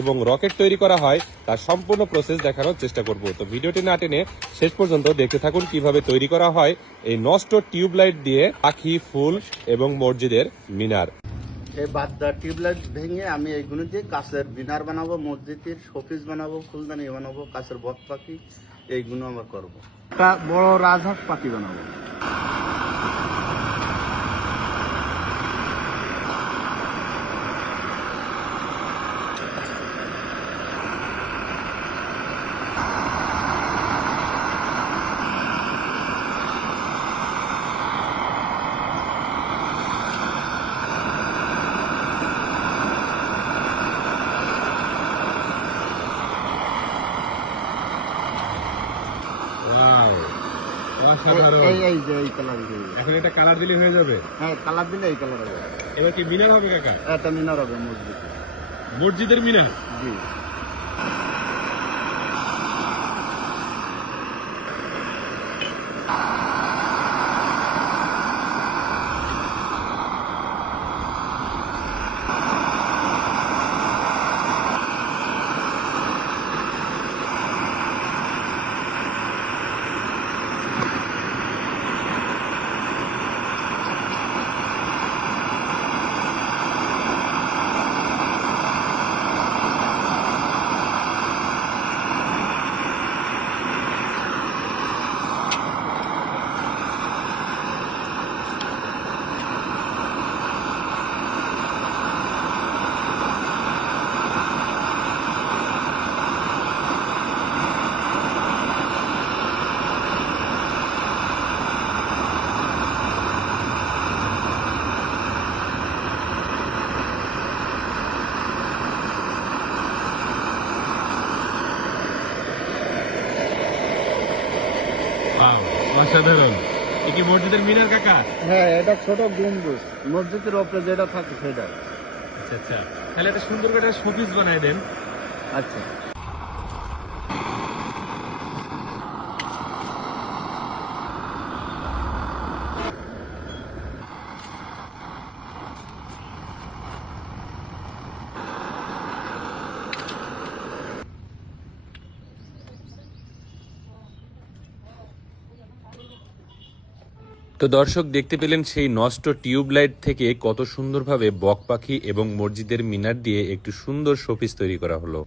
এবং রকেট তৈরি করা হয় তার সম্পূর্ণ প্রসেস দেখানোর চেষ্টা করব। তো ভিডিওটি না টেনে শেষ পর্যন্ত দেখতে থাকুন কিভাবে তৈরি করা হয় এই নষ্ট টিউবলাইট দিয়ে পাখি, ফুল এবং মসজিদের মিনার। এই বাদদা টিউবলাইট ভেঙে আমি এইগুলো দিয়ে কাছের মিনার বানাবো, মসজিদের শোপিস বানাবো, ফুলদানি বানাবো, কাছের বক পাখি এইগুলো আমার করবো। একটা বড় রাজহাঁস পাখি বানাবো। এই যে এই কালার, এখন এটা কালার দিলে হয়ে যাবে? হ্যাঁ, কালার দিলে এই কালার হবে। এবার কি মিনার হবে কাকা? এটা মিনার হবে মসজিদ, মসজিদের মিনার। জি। অসাধারণ। এ কি মসজিদের মিনার কাকা? হ্যাঁ, এটা ছোট গম্বুজ, মসজিদের উপরে যেটা থাকে সেটা। আচ্ছা আচ্ছা, তাহলে একটা সুন্দর করে শোপিস বানাই দেন। আচ্ছা। তো দর্শক দেখতে পেলেন সেই নষ্ট টিউবলাইট থেকে কত সুন্দরভাবে বক পাখি এবং মসজিদের মিনার দিয়ে একটু সুন্দর শোপিস তৈরি করা হলো।